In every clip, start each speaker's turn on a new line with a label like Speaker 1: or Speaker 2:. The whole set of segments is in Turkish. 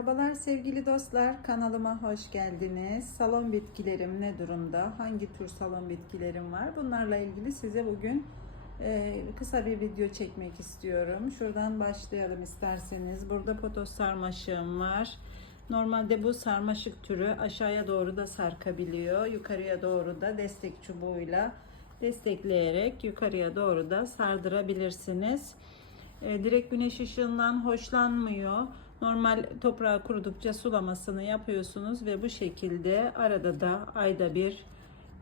Speaker 1: Merhabalar sevgili dostlar, kanalıma hoş geldiniz. Salon bitkilerim ne durumda? Hangi tür salon bitkilerim var? Bunlarla ilgili size bugün e, kısa bir video çekmek istiyorum. Şuradan başlayalım isterseniz. Burada potos sarmaşığım var. Normalde bu sarmaşık türü aşağıya doğru da sarkabiliyor. Yukarıya doğru da destek çubuğuyla destekleyerek yukarıya doğru da sardırabilirsiniz. E, direkt güneş ışığından hoşlanmıyor. Normal toprağı kurudukça sulamasını yapıyorsunuz ve bu şekilde arada da ayda bir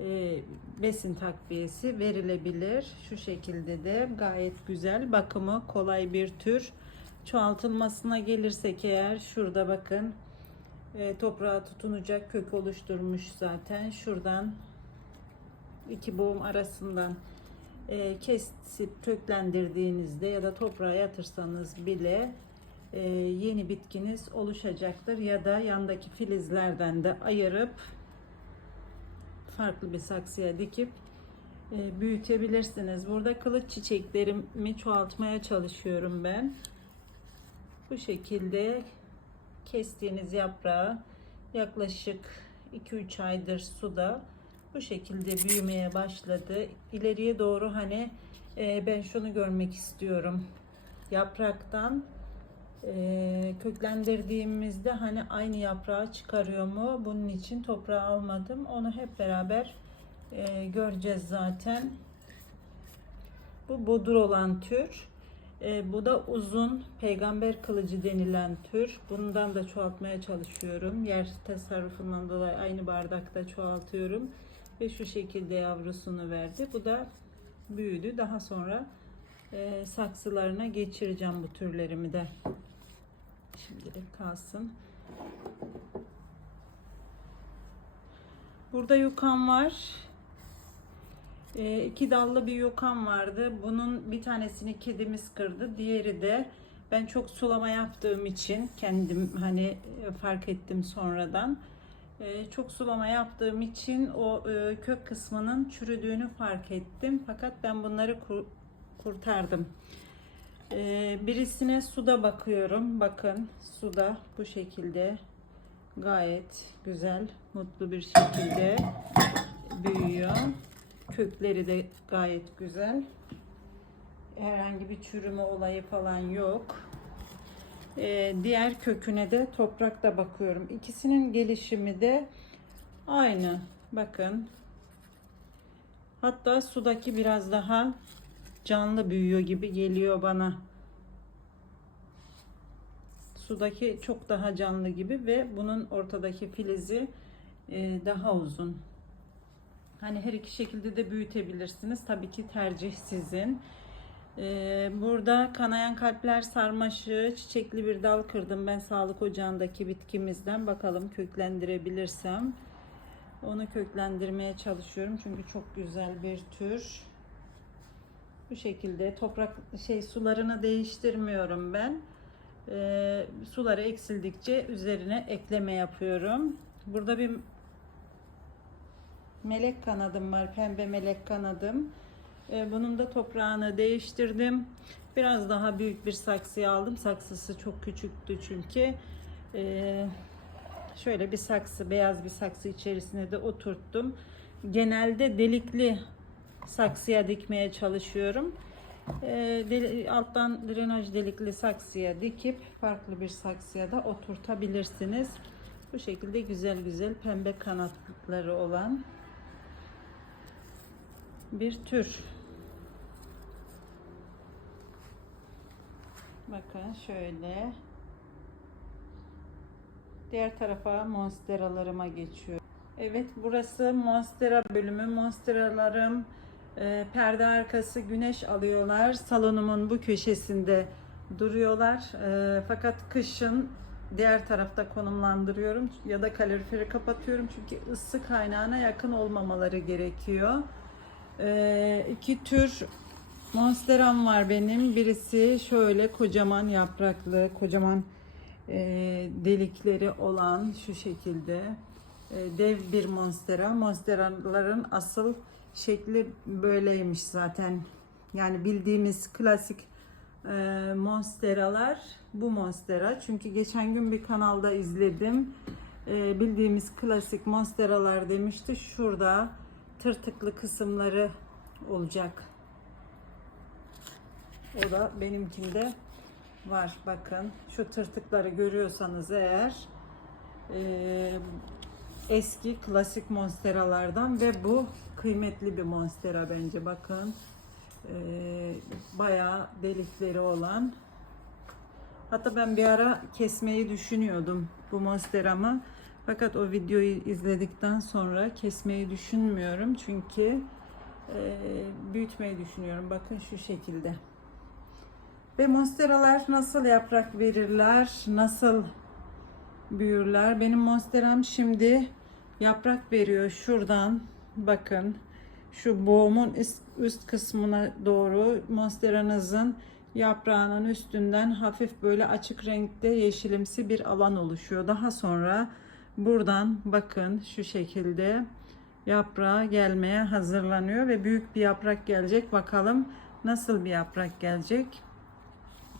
Speaker 1: e, besin takviyesi verilebilir. Şu şekilde de gayet güzel bakımı kolay bir tür. Çoğaltılmasına gelirsek eğer şurada bakın e, toprağa tutunacak kök oluşturmuş zaten. Şuradan iki boğum arasından e, kesip köklendirdiğinizde ya da toprağa yatırsanız bile e, yeni bitkiniz oluşacaktır ya da yandaki filizlerden de ayırıp farklı bir saksıya dikip e, büyütebilirsiniz. Burada kılıç çiçeklerimi çoğaltmaya çalışıyorum ben. Bu şekilde kestiğiniz yaprağı yaklaşık 2-3 aydır suda bu şekilde büyümeye başladı. İleriye doğru hani e, ben şunu görmek istiyorum. Yapraktan e, köklendirdiğimizde hani aynı yaprağı çıkarıyor mu? Bunun için toprağı almadım. Onu hep beraber e, göreceğiz zaten. Bu bodur olan tür. E, bu da uzun peygamber kılıcı denilen tür. Bundan da çoğaltmaya çalışıyorum. Yer tasarrufundan dolayı aynı bardakta çoğaltıyorum. Ve şu şekilde yavrusunu verdi. Bu da büyüdü. Daha sonra e, saksılarına geçireceğim bu türlerimi de. Şimdilik kalsın. Burada yukam var. E, iki dallı bir yukam vardı. Bunun bir tanesini kedimiz kırdı. Diğeri de ben çok sulama yaptığım için kendim hani e, fark ettim sonradan. E, çok sulama yaptığım için o e, kök kısmının çürüdüğünü fark ettim. Fakat ben bunları kur, kurtardım. E, birisine suda bakıyorum. Bakın suda bu şekilde gayet güzel, mutlu bir şekilde büyüyor. Kökleri de gayet güzel. Herhangi bir çürüme olayı falan yok. Ee, diğer köküne de toprakta bakıyorum. İkisinin gelişimi de aynı. Bakın. Hatta sudaki biraz daha canlı büyüyor gibi geliyor bana. Sudaki çok daha canlı gibi ve bunun ortadaki filizi e, daha uzun. Hani her iki şekilde de büyütebilirsiniz. Tabii ki tercih sizin. Ee, burada kanayan kalpler sarmaşığı çiçekli bir dal kırdım ben sağlık ocağındaki bitkimizden bakalım köklendirebilirsem onu köklendirmeye çalışıyorum çünkü çok güzel bir tür bu şekilde toprak şey sularını değiştirmiyorum ben ee, suları eksildikçe üzerine ekleme yapıyorum burada bir melek kanadım var pembe melek kanadım ee, bunun da toprağını değiştirdim. Biraz daha büyük bir saksıya aldım. Saksısı çok küçüktü çünkü. Ee, şöyle bir saksı, beyaz bir saksı içerisine de oturttum. Genelde delikli saksıya dikmeye çalışıyorum. Ee, alttan drenaj delikli saksıya dikip farklı bir saksıya da oturtabilirsiniz. Bu şekilde güzel güzel pembe kanatları olan bir tür. Bakın şöyle. Diğer tarafa monsteralarıma geçiyor. Evet burası monstera bölümü. Monsteralarım e, perde arkası güneş alıyorlar. Salonumun bu köşesinde duruyorlar. E, fakat kışın diğer tarafta konumlandırıyorum ya da kaloriferi kapatıyorum çünkü ısı kaynağına yakın olmamaları gerekiyor. E, iki tür Monsteram var benim. Birisi şöyle kocaman yapraklı, kocaman e, delikleri olan şu şekilde e, dev bir monstera. Monsteraların asıl şekli böyleymiş zaten. Yani bildiğimiz klasik e, monsteralar bu monstera. Çünkü geçen gün bir kanalda izledim. E, bildiğimiz klasik monsteralar demişti. Şurada tırtıklı kısımları olacak. O da benimkinde var. Bakın şu tırtıkları görüyorsanız eğer e, eski klasik monsteralardan ve bu kıymetli bir monstera bence. Bakın e, bayağı delikleri olan. Hatta ben bir ara kesmeyi düşünüyordum bu monsteramı. Fakat o videoyu izledikten sonra kesmeyi düşünmüyorum. Çünkü e, büyütmeyi düşünüyorum. Bakın şu şekilde. Ve monsteralar nasıl yaprak verirler, nasıl büyürler? Benim monsteram şimdi yaprak veriyor şuradan. Bakın şu boğumun üst, kısmına doğru monsteranızın yaprağının üstünden hafif böyle açık renkte yeşilimsi bir alan oluşuyor. Daha sonra buradan bakın şu şekilde yaprağı gelmeye hazırlanıyor ve büyük bir yaprak gelecek. Bakalım nasıl bir yaprak gelecek.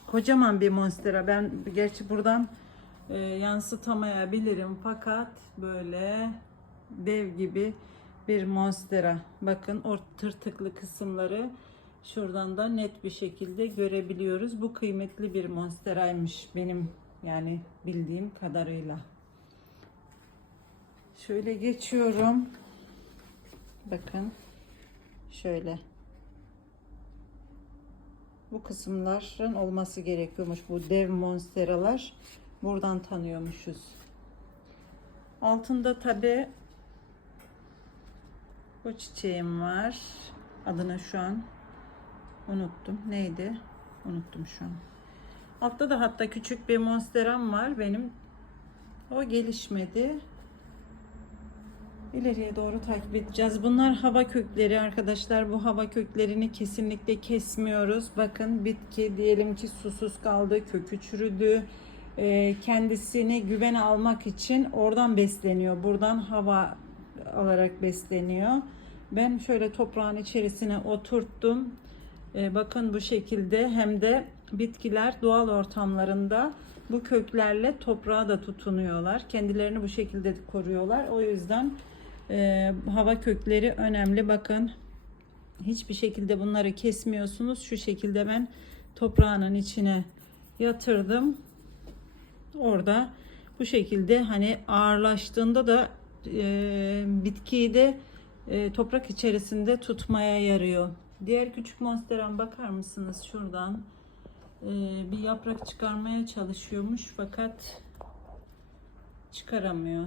Speaker 1: Kocaman bir monstera. Ben gerçi buradan e, yansıtamayabilirim fakat böyle dev gibi bir monstera. Bakın o tırtıklı kısımları şuradan da net bir şekilde görebiliyoruz. Bu kıymetli bir monsteraymış benim yani bildiğim kadarıyla. Şöyle geçiyorum. Bakın şöyle. Bu kısımların olması gerekiyormuş. Bu dev monsteralar buradan tanıyormuşuz. Altında tabi bu çiçeğim var. Adını şu an unuttum. Neydi? Unuttum şu an. Altta da hatta küçük bir monsteram var benim. O gelişmedi. İleriye doğru takip edeceğiz. Bunlar hava kökleri arkadaşlar. Bu hava köklerini kesinlikle kesmiyoruz. Bakın bitki diyelim ki susuz kaldı, kökü çürüdü. Ee, kendisine güven almak için oradan besleniyor. Buradan hava alarak besleniyor. Ben şöyle toprağın içerisine oturttum. Ee, bakın bu şekilde hem de bitkiler doğal ortamlarında bu köklerle toprağa da tutunuyorlar. Kendilerini bu şekilde koruyorlar. O yüzden e, hava kökleri önemli. Bakın hiçbir şekilde bunları kesmiyorsunuz. Şu şekilde ben toprağının içine yatırdım. Orada bu şekilde hani ağırlaştığında da e, bitkiyi de e, toprak içerisinde tutmaya yarıyor. Diğer küçük monsteran bakar mısınız şuradan e, bir yaprak çıkarmaya çalışıyormuş fakat çıkaramıyor.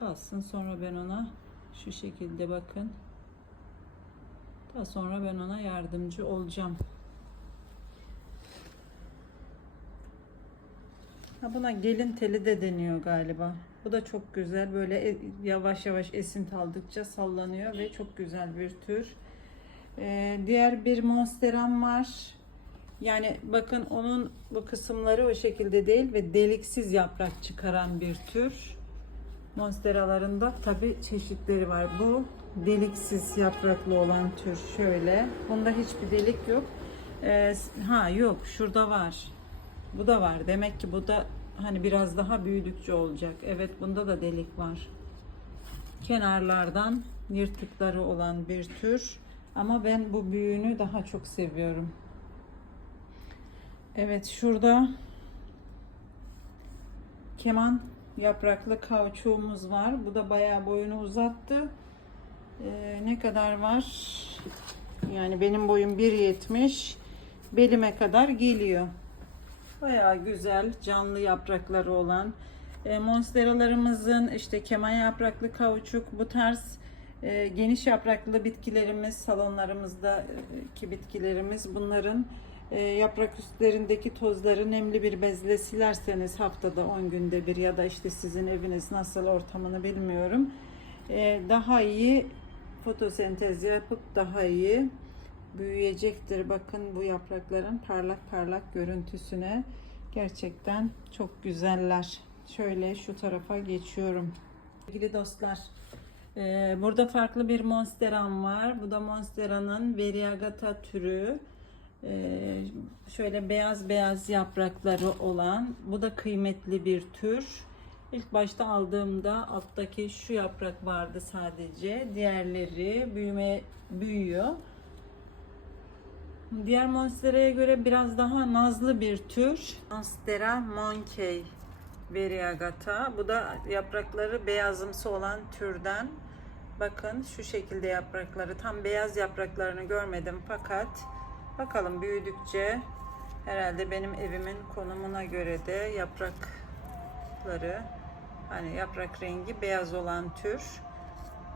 Speaker 1: Kalsın sonra ben ona şu şekilde bakın. Daha sonra ben ona yardımcı olacağım. Ha buna gelin teli de deniyor galiba. Bu da çok güzel. Böyle e- yavaş yavaş esinti aldıkça sallanıyor ve çok güzel bir tür. Ee, diğer bir monsteram var. Yani bakın onun bu kısımları o şekilde değil ve deliksiz yaprak çıkaran bir tür. Monsteralarında tabi çeşitleri var. Bu deliksiz yapraklı olan tür şöyle. Bunda hiçbir delik yok. Ee, ha yok şurada var. Bu da var. Demek ki bu da hani biraz daha büyüdükçe olacak. Evet bunda da delik var. Kenarlardan yırtıkları olan bir tür. Ama ben bu büyüğünü daha çok seviyorum. Evet şurada keman yapraklı kauçuğumuz var. Bu da bayağı boyunu uzattı. Ee, ne kadar var? Yani benim boyum 1.70. Belime kadar geliyor. Bayağı güzel canlı yaprakları olan e, monsteralarımızın işte keman yapraklı kauçuk bu tarz e, geniş yapraklı bitkilerimiz salonlarımızdaki bitkilerimiz bunların e, yaprak üstlerindeki tozları nemli bir bezle silerseniz haftada 10 günde bir ya da işte sizin eviniz nasıl ortamını bilmiyorum e, daha iyi fotosentez yapıp daha iyi büyüyecektir. Bakın bu yaprakların parlak parlak görüntüsüne gerçekten çok güzeller. Şöyle şu tarafa geçiyorum. Sevgili dostlar, e, burada farklı bir monsteram var. Bu da monsteranın variegata türü. Ee, şöyle beyaz beyaz yaprakları olan bu da kıymetli bir tür. İlk başta aldığımda alttaki şu yaprak vardı sadece. Diğerleri büyüme büyüyor. Diğer monstera'ya göre biraz daha nazlı bir tür. Monstera monkey variegata. Bu da yaprakları beyazımsı olan türden. Bakın şu şekilde yaprakları. Tam beyaz yapraklarını görmedim fakat bakalım büyüdükçe herhalde benim evimin konumuna göre de yaprakları hani yaprak rengi beyaz olan tür.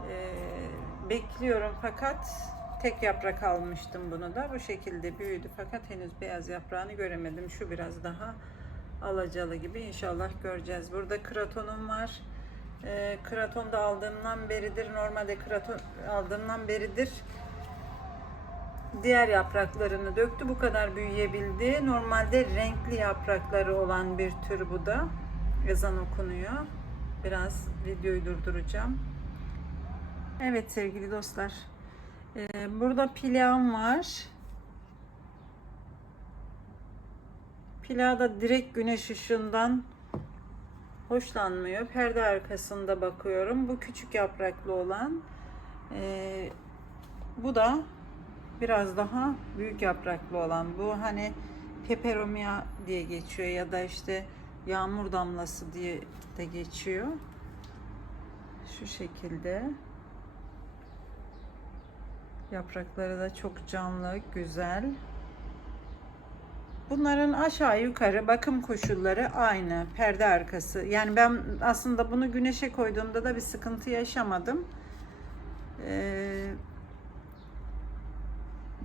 Speaker 1: Ee, bekliyorum fakat tek yaprak almıştım bunu da. Bu şekilde büyüdü fakat henüz beyaz yaprağını göremedim. Şu biraz daha alacalı gibi inşallah göreceğiz. Burada kratonum var. E, kraton da aldığımdan beridir. Normalde kraton aldığımdan beridir diğer yapraklarını döktü. Bu kadar büyüyebildi. Normalde renkli yaprakları olan bir tür bu da. Ezan okunuyor. Biraz videoyu durduracağım. Evet sevgili dostlar. Ee, burada pilağım var. Pilav da direkt güneş ışığından hoşlanmıyor. Perde arkasında bakıyorum. Bu küçük yapraklı olan. Ee, bu da biraz daha büyük yapraklı olan. Bu hani peperomia diye geçiyor ya da işte yağmur damlası diye de geçiyor. Şu şekilde. Yaprakları da çok canlı, güzel. Bunların aşağı yukarı bakım koşulları aynı. Perde arkası. Yani ben aslında bunu güneşe koyduğumda da bir sıkıntı yaşamadım. Ee,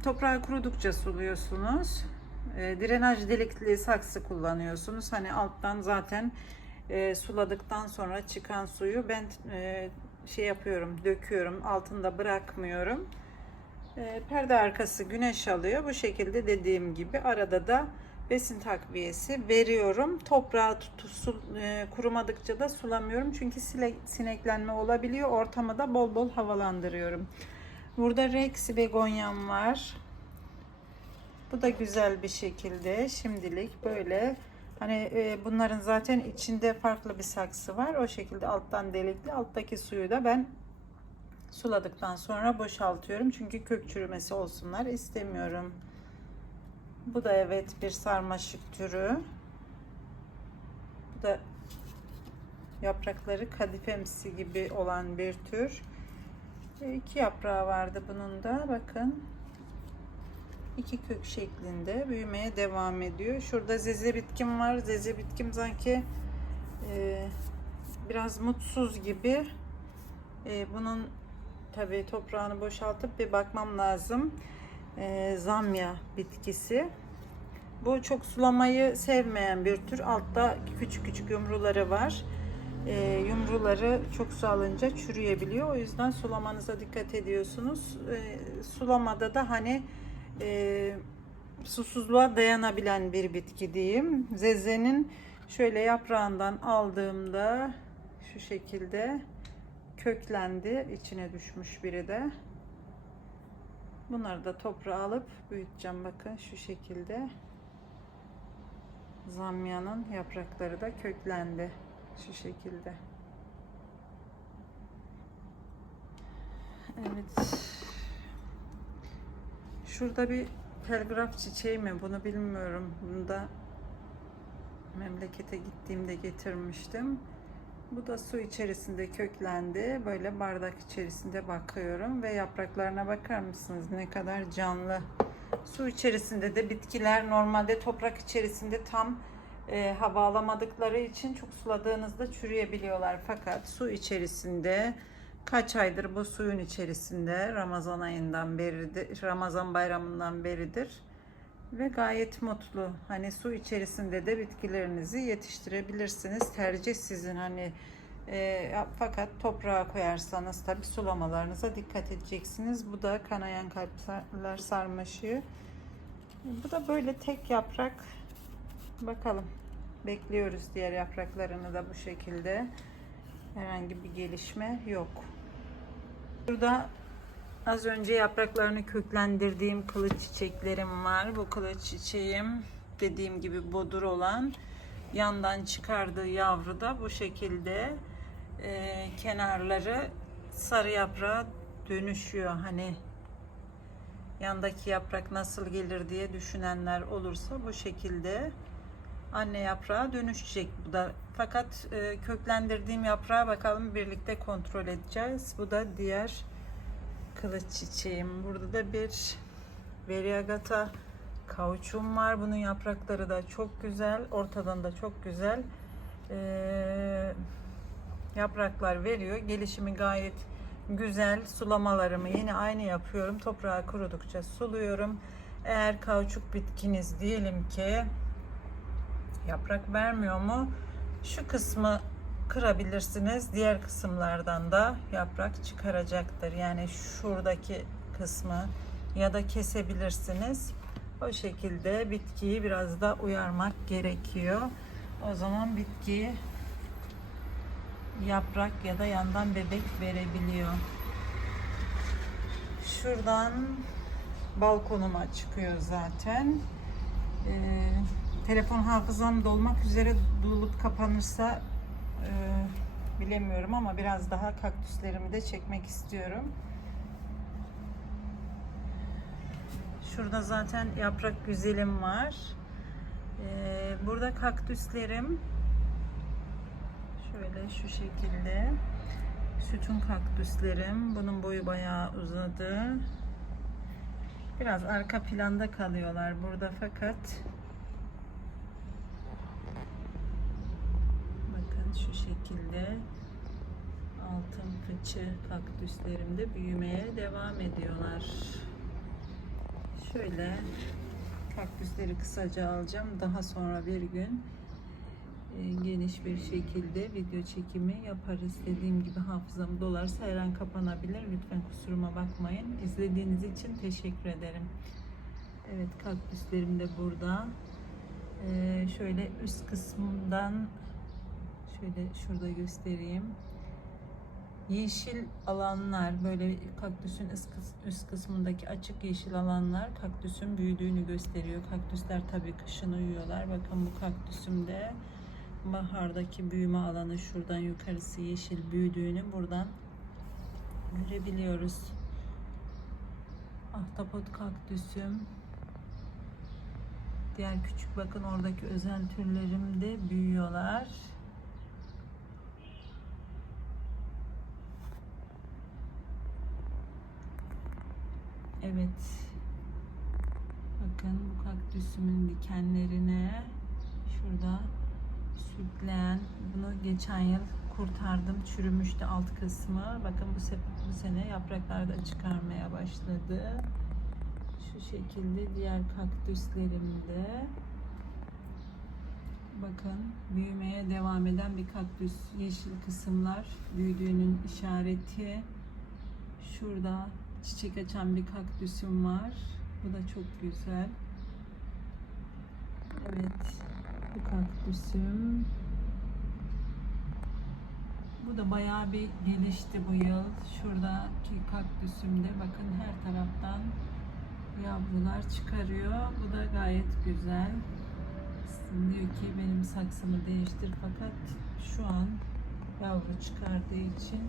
Speaker 1: toprağı kurudukça suluyorsunuz. Ee, drenaj delikli saksı kullanıyorsunuz. Hani alttan zaten e, suladıktan sonra çıkan suyu ben e, şey yapıyorum, döküyorum. Altında bırakmıyorum. E, perde arkası güneş alıyor. Bu şekilde dediğim gibi arada da besin takviyesi veriyorum. Toprağı tutu, su, e, kurumadıkça da sulamıyorum. Çünkü sineklenme olabiliyor. Ortamı da bol bol havalandırıyorum. Burada Rex begonyam var. Bu da güzel bir şekilde şimdilik böyle hani e, bunların zaten içinde farklı bir saksı var. O şekilde alttan delikli. Alttaki suyu da ben suladıktan sonra boşaltıyorum. Çünkü kök çürümesi olsunlar istemiyorum. Bu da evet bir sarmaşık türü. Bu da yaprakları kadifemsi gibi olan bir tür. E, iki yaprağı vardı bunun da. Bakın. iki kök şeklinde büyümeye devam ediyor. Şurada zeze bitkim var. Zeze bitkim sanki e, biraz mutsuz gibi. E, bunun tabii toprağını boşaltıp bir bakmam lazım. Ee, zamya bitkisi. Bu çok sulamayı sevmeyen bir tür. Altta küçük küçük yumruları var. Ee, yumruları çok su alınca çürüyebiliyor. O yüzden sulamanıza dikkat ediyorsunuz. Ee, sulamada da hani e, susuzluğa dayanabilen bir bitki diyeyim. Zezenin şöyle yaprağından aldığımda şu şekilde köklendi. içine düşmüş biri de. Bunları da toprağa alıp büyüteceğim. Bakın şu şekilde. Zamyanın yaprakları da köklendi. Şu şekilde. Evet. Şurada bir telgraf çiçeği mi? Bunu bilmiyorum. Bunu da memlekete gittiğimde getirmiştim. Bu da su içerisinde köklendi. Böyle bardak içerisinde bakıyorum ve yapraklarına bakar mısınız ne kadar canlı. Su içerisinde de bitkiler normalde toprak içerisinde tam e, hava için çok suladığınızda çürüyebiliyorlar. Fakat su içerisinde kaç aydır bu suyun içerisinde Ramazan ayından beridir, Ramazan bayramından beridir ve gayet mutlu. Hani su içerisinde de bitkilerinizi yetiştirebilirsiniz. Tercih sizin hani e, fakat toprağa koyarsanız tabi sulamalarınıza dikkat edeceksiniz. Bu da kanayan kalpler sarmaşığı. Bu da böyle tek yaprak. Bakalım. Bekliyoruz diğer yapraklarını da bu şekilde. Herhangi bir gelişme yok. Burada Az önce yapraklarını köklendirdiğim kılıç çiçeklerim var. Bu kılıç çiçeğim dediğim gibi bodur olan yandan çıkardığı yavru da bu şekilde e, kenarları sarı yaprağa dönüşüyor. Hani yandaki yaprak nasıl gelir diye düşünenler olursa bu şekilde anne yaprağa dönüşecek bu da. Fakat e, köklendirdiğim yaprağa bakalım birlikte kontrol edeceğiz. Bu da diğer kılıç çiçeğim. Burada da bir Variegata kauçum var. Bunun yaprakları da çok güzel. Ortadan da çok güzel. Ee, yapraklar veriyor. Gelişimi gayet güzel. Sulamalarımı yine aynı yapıyorum. Toprağı kurudukça suluyorum. Eğer kauçuk bitkiniz diyelim ki yaprak vermiyor mu? Şu kısmı kırabilirsiniz. Diğer kısımlardan da yaprak çıkaracaktır. Yani şuradaki kısmı ya da kesebilirsiniz. O şekilde bitkiyi biraz da uyarmak gerekiyor. O zaman bitki yaprak ya da yandan bebek verebiliyor. Şuradan balkonuma çıkıyor zaten. Ee, telefon hafızam dolmak üzere dolup kapanırsa e, bilemiyorum ama biraz daha kaktüslerimi de çekmek istiyorum. Şurada zaten yaprak güzelim var. Ee, burada kaktüslerim şöyle şu şekilde sütun kaktüslerim. Bunun boyu bayağı uzadı. Biraz arka planda kalıyorlar burada fakat bakın şu şekilde altın fıçı kaktüslerim de büyümeye devam ediyorlar. Şöyle kaktüsleri kısaca alacağım. Daha sonra bir gün e, geniş bir şekilde video çekimi yaparız. Dediğim gibi hafızam dolarsa her an kapanabilir. Lütfen kusuruma bakmayın. İzlediğiniz için teşekkür ederim. Evet kaktüslerim de burada. E, şöyle üst kısmından şöyle şurada göstereyim yeşil alanlar böyle kaktüsün üst kıs- üst kısmındaki açık yeşil alanlar kaktüsün büyüdüğünü gösteriyor. Kaktüsler tabii kışın uyuyorlar. Bakın bu kaktüsümde bahardaki büyüme alanı şuradan yukarısı yeşil büyüdüğünü buradan görebiliyoruz. Ahtapot kaktüsüm. Diğer küçük bakın oradaki özel türlerim de büyüyorlar. Evet. Bakın bu kaktüsümün dikenlerine şurada sürükleyen bunu geçen yıl kurtardım. Çürümüştü alt kısmı. Bakın bu, se- bu sene yapraklar da çıkarmaya başladı. Şu şekilde diğer kaktüslerimde bakın büyümeye devam eden bir kaktüs. Yeşil kısımlar büyüdüğünün işareti. Şurada çiçek açan bir kaktüsüm var. Bu da çok güzel. Evet. Bu kaktüsüm. Bu da bayağı bir gelişti bu yıl. Şuradaki kaktüsümde bakın her taraftan yavrular çıkarıyor. Bu da gayet güzel. Diyor ki benim saksımı değiştir fakat şu an yavru çıkardığı için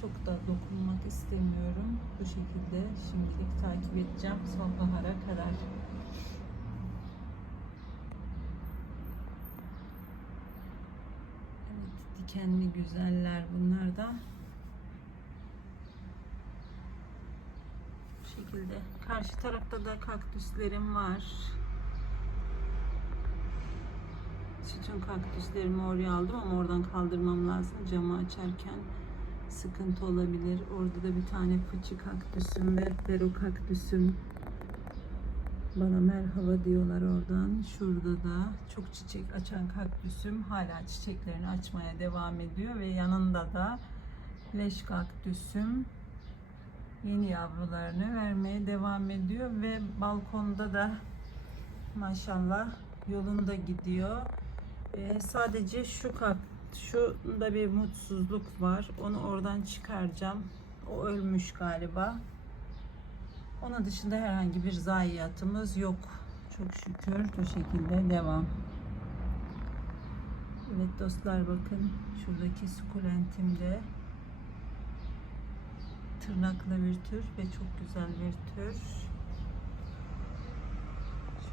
Speaker 1: çok da dokunmak istemiyorum. Bu şekilde şimdilik takip edeceğim sonbahara kadar. Evet, dikenli güzeller bunlar da. Bu şekilde. Karşı tarafta da kaktüslerim var. Sütun kaktüslerimi oraya aldım ama oradan kaldırmam lazım camı açarken sıkıntı olabilir. Orada da bir tane fıçı kaktüsüm ve fero kaktüsüm. Bana merhaba diyorlar oradan. Şurada da çok çiçek açan kaktüsüm hala çiçeklerini açmaya devam ediyor ve yanında da leş kaktüsüm yeni yavrularını vermeye devam ediyor ve balkonda da maşallah yolunda gidiyor. Ee, sadece şu kaktüs Şunda bir mutsuzluk var. Onu oradan çıkaracağım. O ölmüş galiba. Onun dışında herhangi bir zayiatımız yok. Çok şükür bu şekilde devam. Evet dostlar bakın şuradaki sukulentimde tırnaklı bir tür ve çok güzel bir tür.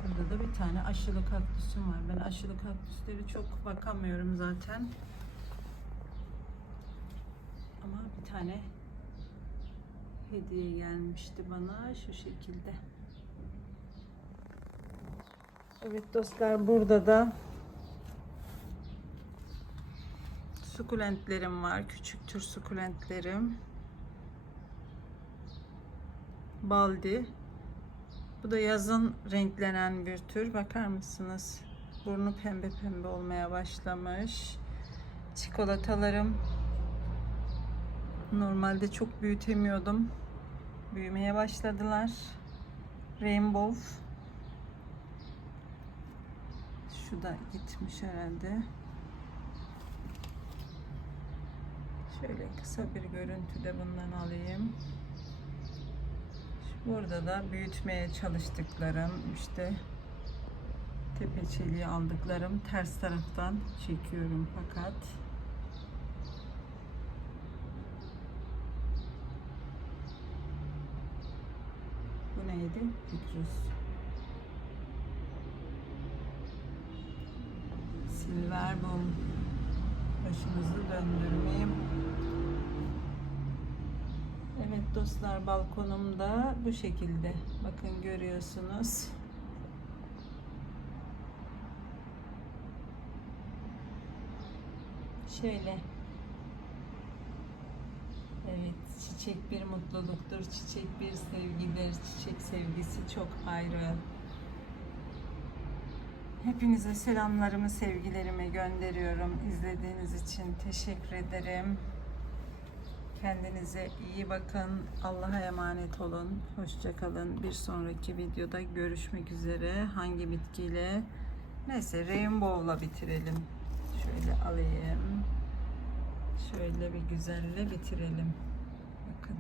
Speaker 1: Şurada da bir tane aşılı kaktüsüm var. Ben aşılı kaktüsleri çok bakamıyorum zaten. Ama bir tane hediye gelmişti bana şu şekilde. Evet dostlar burada da sukulentlerim var. Küçük tür sukulentlerim. Baldi. Bu da yazın renklenen bir tür. Bakar mısınız? Burnu pembe pembe olmaya başlamış. Çikolatalarım normalde çok büyütemiyordum. Büyümeye başladılar. Rainbow. Şu da gitmiş herhalde. Şöyle kısa bir görüntü de bundan alayım. Burada da büyütmeye çalıştıklarım işte tepeçeliği aldıklarım ters taraftan çekiyorum fakat bu neydi? Citrus. Silver Boom. Başınızı döndürmeyeyim. Evet dostlar balkonumda bu şekilde. Bakın görüyorsunuz. Şöyle. Evet çiçek bir mutluluktur. Çiçek bir sevgidir. Çiçek sevgisi çok ayrı. Hepinize selamlarımı, sevgilerimi gönderiyorum. İzlediğiniz için teşekkür ederim. Kendinize iyi bakın. Allah'a emanet olun. Hoşça kalın. Bir sonraki videoda görüşmek üzere. Hangi bitkiyle? Neyse rainbow'la bitirelim. Şöyle alayım. Şöyle bir güzelle bitirelim. Bakın.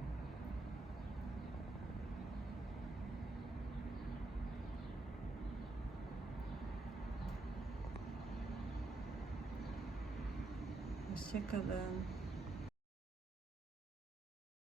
Speaker 1: Hoşça kalın.